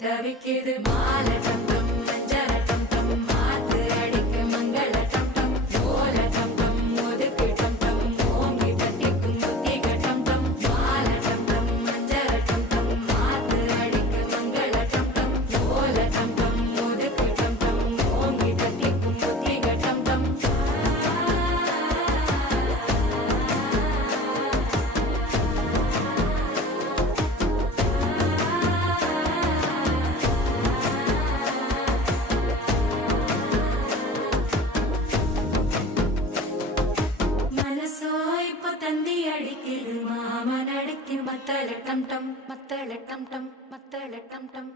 தவிக்குது மாலை டம் டம் மஞ்சள டம் டம் மாத்து அடிக்க மங்கள டம் டம் ஓல டம் டம் ஒதுக்கு டம் டம் ஓங்கி தட்டிக்கும் புத்திக டம் டம் மாலை டம் டம் மஞ்சள டம் டம் மாத்து அடிக்க மங்கள டம் டம் ஓல டம் டம் ஒதுக்கு டம் டம் ஓங்கி தட்டிக்கும் புத்திக டம் டம் தந்தி அடிக்குது மாமன் அடிக்கு மத்தள டம் டம் மத்தள டம் டம் மத்தள டம் டம்